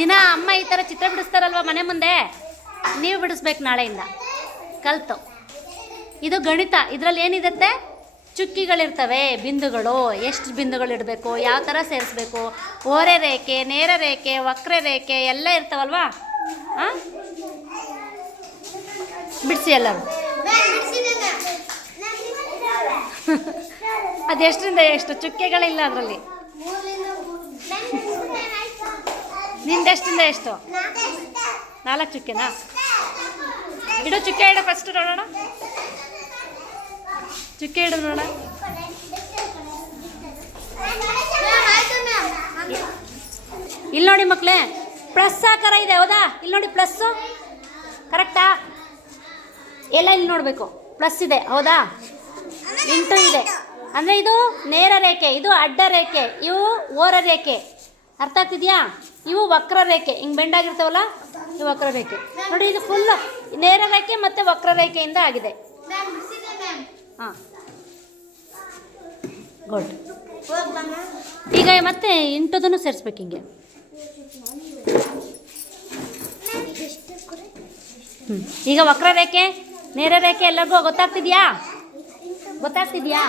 ದಿನ ಅಮ್ಮ ಈ ಥರ ಚಿತ್ರ ಬಿಡಿಸ್ತಾರಲ್ವ ಮನೆ ಮುಂದೆ, ನೀವು ಬಿಡಿಸ್ಬೇಕು ನಾಳೆಯಿಂದ ಕಲ್ತು. ಇದು ಗಣಿತ. ಇದರಲ್ಲಿ ಏನಿರುತ್ತೆ, ಚುಕ್ಕಿಗಳಿರ್ತವೆ, ಬಿಂದುಗಳು, ಎಷ್ಟು ಬಿಂದುಗಳಿಡಬೇಕು, ಯಾವ ಥರ ಸೇರಿಸ್ಬೇಕು, ಓರೆ ರೇಖೆ, ನೇರ ರೇಖೆ, ವಕ್ರ ರೇಖೆ ಎಲ್ಲ ಇರ್ತಾವಲ್ವಾ. ಹಾಂ, ಬಿಡಿಸಿ ಎಲ್ಲರೂ. ಅದೆಷ್ಟರಿಂದ ಎಷ್ಟು ಚುಕ್ಕೆಗಳಿಲ್ಲ ಅದರಲ್ಲಿ. ನಿಂದೆಷ್ಟರಿಂದ ಎಷ್ಟು? 4 ಚುಕ್ಕೆನಾ? ಇಡು, ಚುಕ್ಕೆ ಇಡು ಫಸ್ಟ್ ನೋಡೋಣ. ಚುಕ್ಕೆ ಇಡು ನೋಡೋಣ. ಇಲ್ಲಿ ನೋಡಿ ಮಕ್ಕಳೇ, ಪ್ಲಸ್ ಆಕಾರ ಇದೆ, ಹೌದಾ? ಇಲ್ಲಿ ನೋಡಿ ಪ್ಲಸ್ಸು, ಕರೆಕ್ಟಾ? ಎಲ್ಲ ಇಲ್ಲಿ ನೋಡಬೇಕು, ಪ್ಲಸ್ ಇದೆ, ಹೌದಾ? ಇಂಟು ಇದೆ ಅಂದರೆ ಇದು ನೇರ ರೇಖೆ, ಇದು ಅಡ್ಡ ರೇಖೆ, ಇವು ಓರ ರೇಖೆ. ಅರ್ಥ ಆಗ್ತಿದೆಯಾ? ಇವು ವಕ್ರ ರೇಖೆ, ಹಿಂಗೆ ಬೆಂಡಾಗಿರ್ತಾವಲ್ಲ, ಇವು ವಕ್ರ ರೇಖೆ. ನೋಡಿ, ಇದು ಫುಲ್ ನೇರ ರೇಖೆ ಮತ್ತು ವಕ್ರ ರೇಖೆಯಿಂದ ಆಗಿದೆ. ಹಾಂ, ಗುಡ್. ಈಗ ಮತ್ತೆ ಇಂಟುದನ್ನು ಸೇರಿಸ್ಬೇಕು ಹಿಂಗೆ. ಈಗ ವಕ್ರ ರೇಖೆ, ನೇರ ರೇಖೆ ಎಲ್ಲರಿಗೂ ಗೊತ್ತಾಗ್ತಿದ್ಯಾ? ಗೊತ್ತಾಗ್ತಿದ್ಯಾ?